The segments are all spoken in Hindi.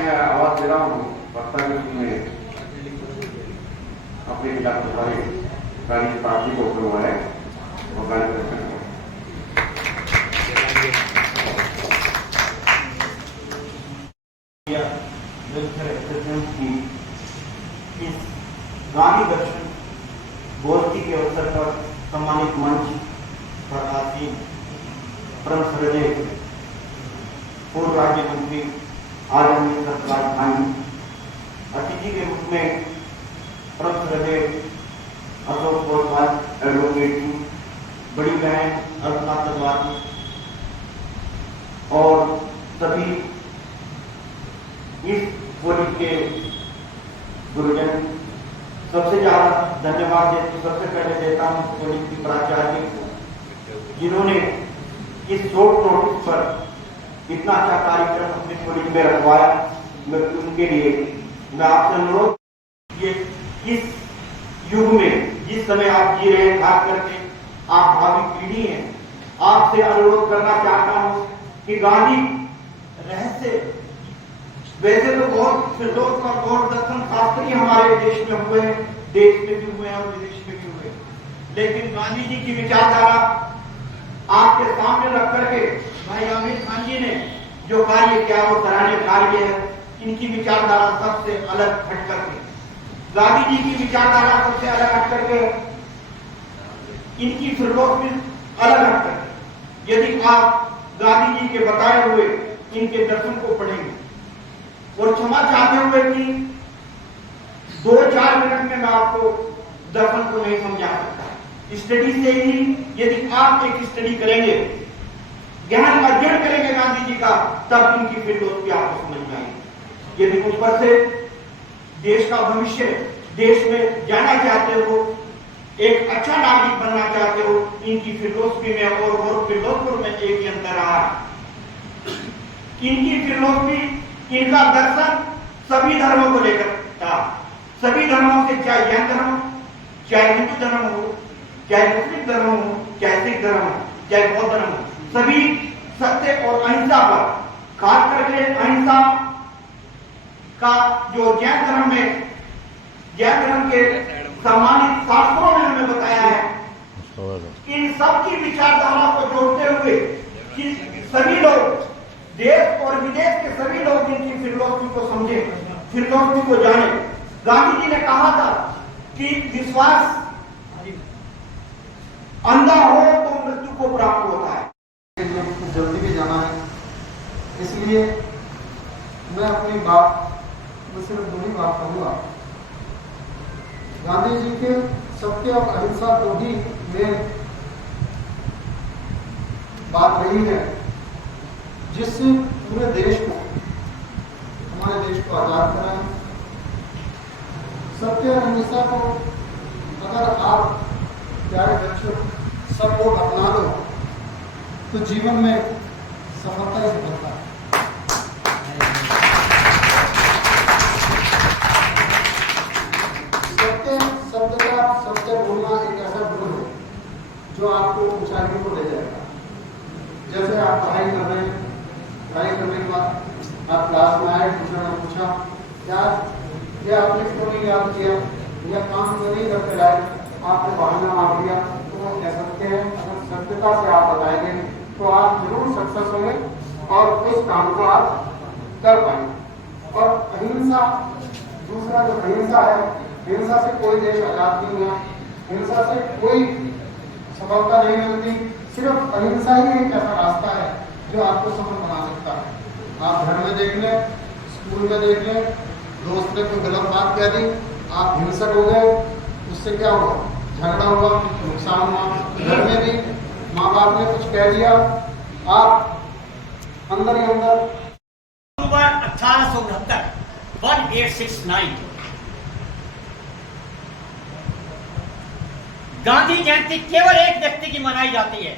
मैं आवाज दे रहा हूँ वक्ता में अपने खिलाफ तुम्हारी गाड़ी पार्टी को हुआ है और गाड़ी दर्शन की इस गांधी दर्शन गोष्ठी के अवसर पर सम्मानित मंच पर आसीन परम श्रद्धेय पूर्व राज्य मंत्री आदरणीय सतराज भाई, अतिथि के रूप में परम श्रद्धेय अशोक कोतवाल एडवोकेट जी, बड़ी बहन अल्पना तलवार और सभी इस कॉलेज के गुरुजन, सबसे ज्यादा धन्यवाद सबसे पहले देता हूं कॉलेज की प्राचार्य को, जिन्होंने इस शॉर्ट नोटिस पर इतना अच्छा कार्यक्रम अपने कॉलेज में रखवाया। मैं उनके लिए मैं आपसे अनुरोध, ये इस युग में जिस समय आप जी रहे हैं, खास करके आप भावी पीढ़ी हैं, आपसे अनुरोध करना चाहता हूं कि गांधी रहस्य वैसे तो बहुत फिलोसोफ और बहुत दर्शन शास्त्री हमारे देश में हुए हैं, देश में भी हुए हैं और विदेश में भी हुए, लेकिन गांधी जी की विचारधारा आपके सामने रख करके भाई आमिर खान जी ने जो कार्य किया वो सराहनीय कार्य है। इनकी विचारधारा सबसे अलग हट करके, गांधी जी की विचारधारा सबसे अलग हट करके, इनकी फिलोसफी अलग हट करके, यदि आप गांधी जी के बताए हुए इनके दर्शन को पढ़ेंगे और क्षमा चाहते हुए कि 2-4 मिनट में मैं आपको दर्शन को नहीं समझा सकता, स्टडी से ही यदि आप एक स्टडी करेंगे, गहन अध्ययन करेंगे गांधी जी का, तब इनकी फिलोसफी आपको समझ में आएगी। यदि ऊपर से देश का भविष्य, देश में जाना चाहते हो, एक अच्छा नागरिक बनना चाहते हो, इनकी फिलोसफी में और फिलोसफर में एक ही अंतर रहा। इनकी फिलोसफी, इनका दर्शन सभी धर्मों को लेकर था, सभी धर्मों से, चाहे जैन धर्म, चाहे हिंदू धर्म हो, चाहे मुस्लिम धर्म हो, चाहे सिख धर्म हो, चाहे बौद्ध धर्म हो, सभी सत्य और अहिंसा पर, खास करके अहिंसा का जो जैन धर्म में, जैन धर्म के सम्मानित शास्त्रों में हमें बताया है, इन सब की विचारधारा को जोड़ते हुए कि सभी लोग, देश और विदेश के सभी लोग इनकी फिलोसफी को समझे, फिलोसफी को जाने। गांधी जी ने कहा था कि विश्वास अंधा हो तो मृत्यु को प्राप्त होता है। जल्दी भी जाना है, इसलिए मैं अपनी बात में सिर्फ 2 ही बात कहूंगा। गांधी जी के सत्य और अहिंसा को ही में बात रही है, जिससे पूरे देश को, हमारे देश को आजाद कराया। सत्य और अहिंसा को अगर आप प्यारे बच्चों सब लोग अपना लो तो जीवन में सफलता ही सफलता है। सत्य बोलना एक ऐसा गुण है जो आपको ऊंचाइयों को ले जाएगा। जैसे आप पढ़ाई कर रहे हैं, पढ़ाई करने के बाद आप क्लास में आए, टीचर ने पूछा यार ये आपने क्यों नहीं याद किया, या काम क्यों नहीं करके लाए, आपने बहाना मार दिया, तो वो कह सकते हैं अगर सत्यता से आप बताएंगे तो आप जरूर सक्सेस होंगे और उस काम को आप कर पाएंगे। और अहिंसा, दूसरा जो अहिंसा है, हिंसा से कोई देश आजाद नहीं हुआ, हिंसा से कोई सफलता नहीं मिलती, सिर्फ अहिंसा ही एक ऐसा रास्ता है जो आपको सफल बना सकता है। आप घर में देख लें, स्कूल में देख लें, दोस्त ने कोई गलत बात कह दी, आप हिंसक हो गए, उससे क्या हुआ, झगड़ा हुआ, नुकसान हुआ। घर में भी माँ बाप ने कुछ कह दिया, आप अंदर ही अंदर। अक्टूबर 1869 1869 गांधी जयंती केवल एक व्यक्ति की मनाई जाती है।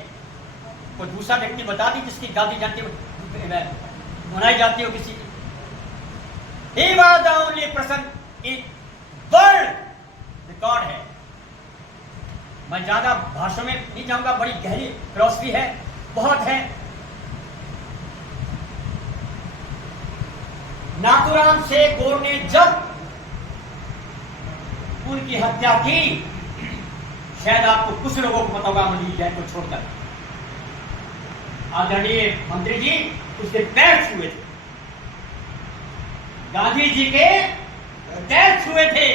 कोई दूसरा व्यक्ति बता दी जिसकी गांधी जयंती मनाई जाती हो किसी की? He was the only person in world, record है। मैं ज्यादा भाषण में नहीं जाऊंगा, बड़ी गहरी फिलॉसफी है, बहुत है। नाथुराम सेठ ने जब उनकी हत्या की, शायद आपको कुछ लोगों को पता होगा, अमली जैन को छोड़कर, आदरणीय मंत्री जी उसके पैर छुए थे, गांधी जी के पैर छुए थे।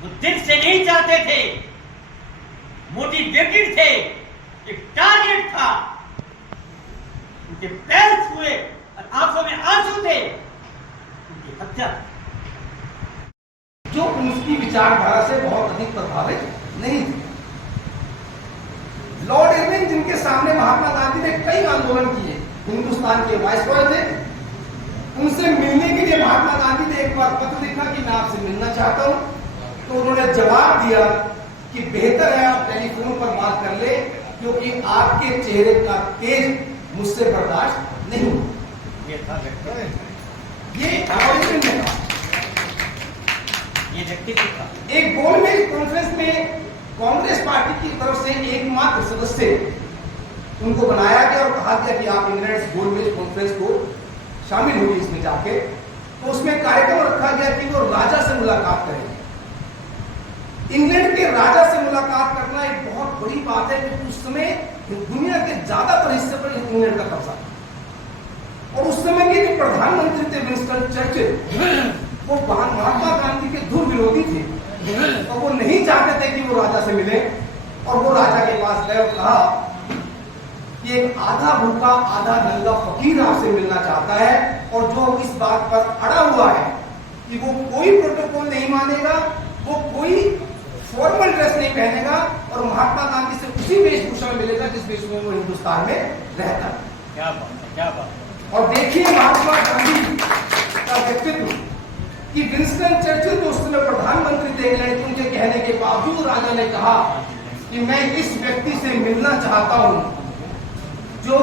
वो दिल से नहीं चाहते थे, मोटिवेटेड थे, एक टारगेट था, उनके पैर छुए और आंखों में आंसू थे, उनकी हत्या। जो उसकी विचारधारा से बहुत अधिक प्रभावित नहीं थे। लॉर्ड इरविन, जिनके सामने महात्मा गांधी ने कई आंदोलन किए, हिंदुस्तान के वाइसरॉय थे, उनसे मिलने के लिए महात्मा गांधी ने एक बार पत्र लिखा कि मैं आपसे मिलना चाहता हूं, तो उन्होंने जवाब दिया कि बेहतर है आप टेलीफोन पर बात कर ले, क्योंकि आपके चेहरे का तेज मुझसे बर्दाश्त नहीं होगा। ये था ये लॉर्ड ने कहा। ये व्यक्तित्व था। एक गोलमेज कॉन्फ्रेंस में कांग्रेस पार्टी की तरफ से एकमात्र सदस्य उनको बनाया गया और कहा गया कि आप इंग्लैंड गोलमेज कॉन्फ्रेंस को शामिल होंगे इसमें जाके। तो उसमें कार्यक्रम रखा गया कि वो राजा से मुलाकात करेंगे। इंग्लैंड के राजा से मुलाकात करना एक बहुत बड़ी बात है, क्योंकि उस समय दुनिया के ज्यादातर हिस्से पर इंग्लैंड का कब्जा था। और उस समय के जो प्रधानमंत्री थे विंस्टन चर्चिल, वो महात्मा गांधी के धुर विरोधी थे, और वो नहीं चाहते थे कि वो राजा से मिले। और वो राजा के पास गए और कहा कि एक आधा भूखा आधा नंगा फकीर आपसे मिलना चाहता है, और जो इस बात पर अड़ा हुआ है कि वो कोई प्रोटोकॉल नहीं मानेगा, वो कोई फॉर्मल ड्रेस नहीं पहनेगा, और महात्मा गांधी से उसी वेशभूषा में मिलेगा जिस वेशभूषा में वो हिंदुस्तान में रहता है। क्या बात है, क्या बात है। और देखिए महात्मा गांधी का व्यक्तित्व कि विंस्टन चर्चिल जो उस समय प्रधानमंत्री थे इंग्लैंड, उनके कहने के बावजूद राजा ने कहा कि मैं इस व्यक्ति से मिलना चाहता हूं जो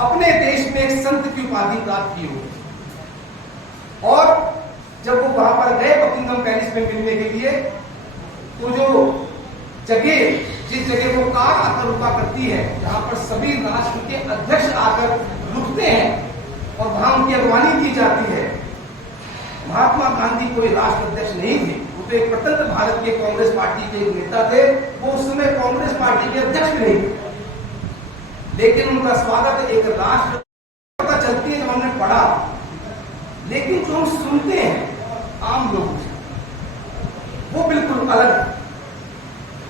अपने देश में एक संत की उपाधि प्राप्त की हो। और जब वो वहां पर गए बकिंगम पैलेस में मिलने के लिए, तो जो जगह जिस जगह वो कार आकर रुका करती है, जहां पर सभी राष्ट्र के अध्यक्ष आकर रुकते हैं और वहां उनकी अगवानी की जाती है, महात्मा गांधी कोई राष्ट्र अध्यक्ष नहीं थे, वो तो एक स्वतंत्र भारत के कांग्रेस पार्टी के एक नेता थे। वो उस समय कांग्रेस पार्टी के अध्यक्ष भी नहीं थे, लेकिन उनका स्वागत एक राष्ट्र पता चलती है जब हमने पढ़ा। लेकिन जो हम सुनते हैं आम लोगों से, वो बिल्कुल अलग है।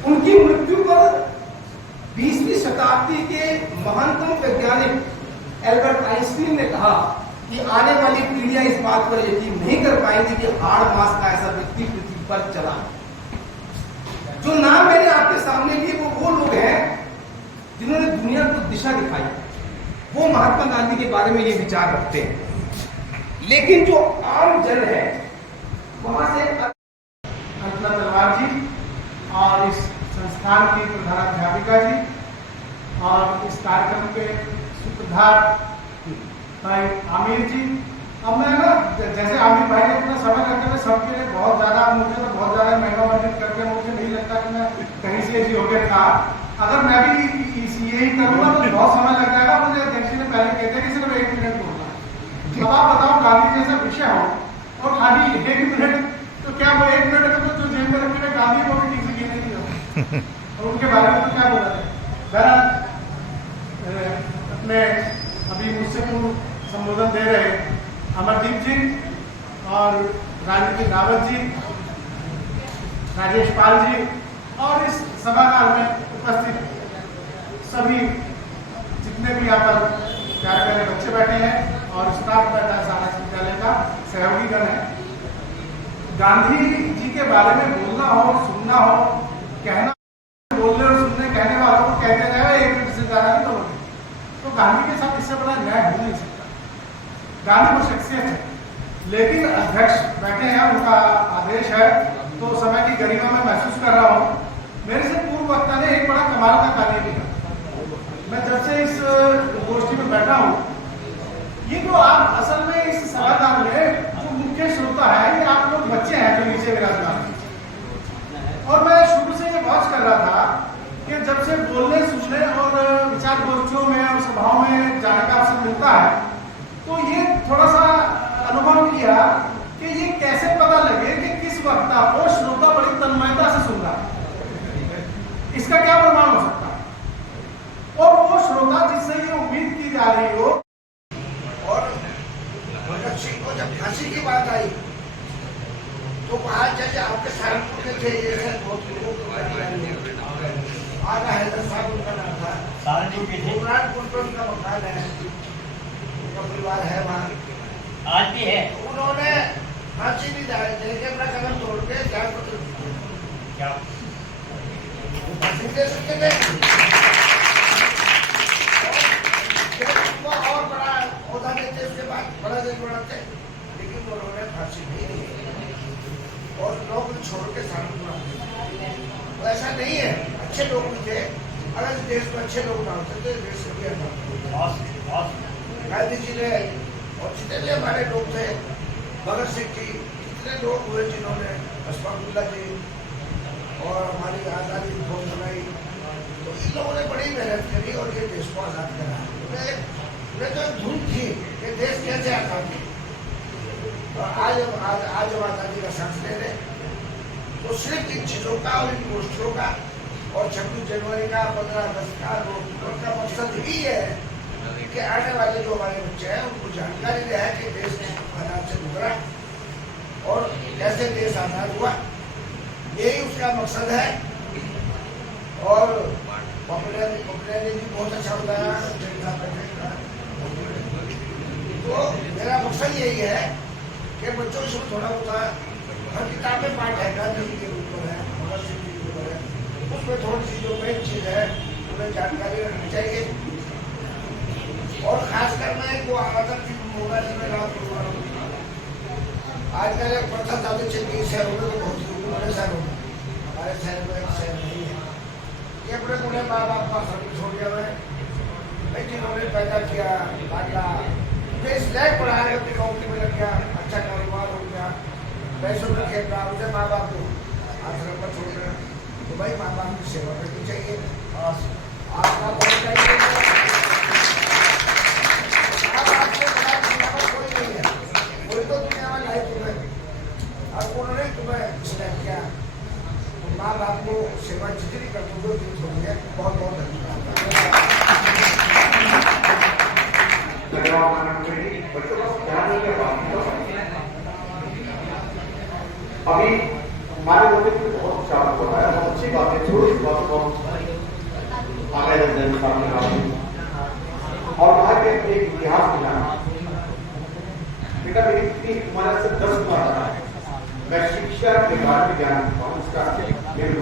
उनकी मृत्यु पर 20वीं शताब्दी के महानतम वैज्ञानिक एल्बर्ट आइंस्टीन ने कहा कि आने वाली पीढ़ियां इस बात पर यकीन नहीं कर पाएंगी कि हाड़ मास का ऐसा व्यक्ति पृथ्वी पर चला। जो नाम मैंने आपके सामने लिए वो लोग हैं जिन्होंने दुनिया को दिशा दिखाई। वो महात्मा गांधी के बारे में ये विचार रखते हैं। लेकिन जो आम जन है वहां से कल्पना तलवार जी और इस संस्थान की प्रधानाध्यापिका जी और इस कार्यक्रम के सूत्रधार भाई आमिर जी। अब मैं ना जैसे आमिर भाई ने अपना समय करते हुए सबके लिए बहुत ज़्यादा, मुझे तो बहुत ज़्यादा महंगा वर्णित करके मुझे नहीं लगता कि मैं कहीं से ऐसी योग्य था। अगर मैं भी यही करूँगा तो बहुत समय लग जाएगा। मुझे अध्यक्ष ने पहले कहते हैं कि सिर्फ 1 मिनट बोलना। अब आप बताओ, गांधी जैसा विषय हो और खाली 1 मिनट, तो क्या वो 1 मिनट में तो जेल में रखे हुए गांधी को भी ठीक से गिने नहीं हो, और उनके बारे में तो क्या बोला जाए। बहरहाल अपने अभी मुझसे पूर्व संबोधन दे रहे अमरदीप जी और राजनीतिक रावत जी, राजेश पाल जी और इस सभागार में उपस्थित सभी जितने भी यहाँ पर प्यारे प्यारे बच्चे बैठे हैं और स्टाफ बैठा है सारा विद्यालय का, सहयोगी गण है। गांधी जी के बारे में बोलना हो, सुनना हो, कहना, बोलने और सुनने कहने वालों को कहते रहे 1 मिनट से ज्यादा नहीं बोलोगे, तो गांधी के साथ इससे बड़ा न्याय हो नहीं सकता। गांधी वो शख्सियत है, लेकिन अध्यक्ष बैठे हैं, उनका आदेश है, तो समय की गरिमा में महसूस कर रहा हूँ। मेरे से पूर्व वक्ता ने एक बड़ा कमाल का कार्य किया। मैं जब से इस गोष्ठी में बैठा हूँ, ये जो आप असल में इस सभागार में जो मुख्य श्रोता है, ये आप लोग बच्चे हैं जो नीचे विराजमान। और मैं शुरू से ये वॉच कर रहा था कि जब से बोलने, सुनने और विचार गोष्ठियों में और सभाओं में जाने का अवसर मिलता है, तो ये थोड़ा सा किया कि ये कैसे पता लगे कि किस वक्ता को श्रोता बड़ी तन्मयता से सुन रहा है, इसका क्या प्रमाण हो सकता है? और वो श्रोता जिससे ये उम्मीद की जा रही हो। और भगत सिंह को जब फांसी की बात आई तो कहा जज आपके सहारनपुर के थे, ये है बहुत लोगों को आगा हैदर साहब उनका नाम था, सहारनपुर के थे, बुरहानपुर पे उनका मकान है, उनका परिवार है वहाँ, आज भी है। उन्होंने फांसी भी दे के अपना कदम तोड़ के त्यागपत्र क्या फांसी दे सकते थे और बड़ा औहदा देते, उसके बाद बड़ा दिन बढ़ाते, लेकिन उन्होंने फांसी नहीं दी और लोग छोड़ के सहारनपुर आते। तो ऐसा नहीं है, अच्छे लोग भी थे, अगर देश में अच्छे लोग ना होते तो देश कभी ऐसा गांधी जी ने और जितने भी हमारे लोग थे, भगत सिंह जी, कितने लोग हुए जिन्होंने अशफाकुल्ला जी और हमारी आज़ादी की फौज बनाई, तो इन लोगों ने बड़ी मेहनत करी और ये देश को आज़ाद करा। उन्हें तो धुन थी कि देश कैसे आज़ाद हो। तो आज हम आज़ादी का सांस ले रहे, तो सिर्फ इन चीज़ों का और इन पोस्टरों का और 26 जनवरी का, 15 अगस्त का, उनका मकसद ही है कि आने वाले जो हमारे बच्चे हैं उनको जानकारी रहे कि देश ने हालात से गुजरा और कैसे देश आज़ाद हुआ, यही उसका मकसद है। और पॉपुलर जी बहुत अच्छा बताया, तो मेरा मकसद यही है कि बच्चों से थोड़ा होता है, हर किताब में पाठ है, गांधी जी के ऊपर है, भगत सिंह जी के ऊपर है, उसमें थोड़ी सी जो मेन चीज़ है उन्हें जानकारी रखनी चाहिए। और खासकर मैं को आदत की मोबाइल में रात आजकल एक प्रथा ज़्यादा चल गई शहरों में, तो बहुत बड़े शहरों में, हमारे शहर में एक शहर नहीं है, ये अपने पूरे माँ बाप का सर्विस हो गया है भाई, जिन्होंने पैदा किया, पाला, देश लायक पढ़ा रहे, अपनी नौकरी में लग गया, अच्छा कारोबार हो गया, पैसों में खेल रहा, उसे माँ बाप को आश्रम पर छोड़ रहे, तो भाई माँ बाप की सेवा करनी चाहिए, आपका बहुत चाहिए। कोई नहीं है, कोई तो दुनिया में नहीं तुम्हें, और उन्होंने तुम्हें सिलेक्ट किया, माँ बाप को सेवा जितनी कर दो है। बहुत बहुत धन्यवाद। अभी हमारे लोगों ने बहुत अच्छा बताया, बहुत अच्छी बात है, छोटी बात बहुत और वहाँ के एक इतिहास मिला बेटा, मेरी इतनी उम्र से 10 गुना मैं शिक्षा के बारे में ज्ञान रखता हूँ, उसका मेरे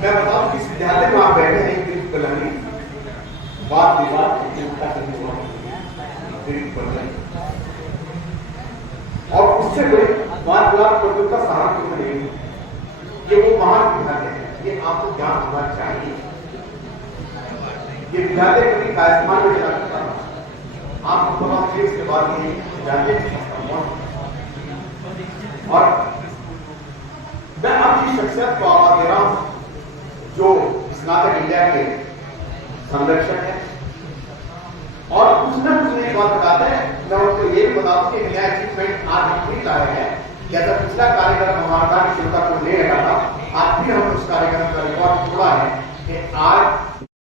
मैं बताऊँ किस विद्यालय में आप बैठे हैं, कलमी बात विवाद और उससे बड़े बात विवाद का सहारा क्यों नहीं, ये वो महान विद्यालय है, ये आपको ज्ञान होना चाहिए। ये विद्यालय कभी कायस्थान में चला करता था, आपको तमाम चीज के बाद ये विद्यालय और मैं अपनी शख्सियत को आवाज दे रहा हूं जो स्नातक इंडिया के संरक्षक है और कुछ न कुछ एक बात बताते हैं। मैं उनको ये भी बताऊं कि नया अचीवमेंट आज हम नहीं लाए हैं, जैसा पिछला कार्यक्रम हमारा की क्षमता को ले रहा था, आज भी हम उस कार्यक्रम का रिकॉर्ड तोड़ा है कि आज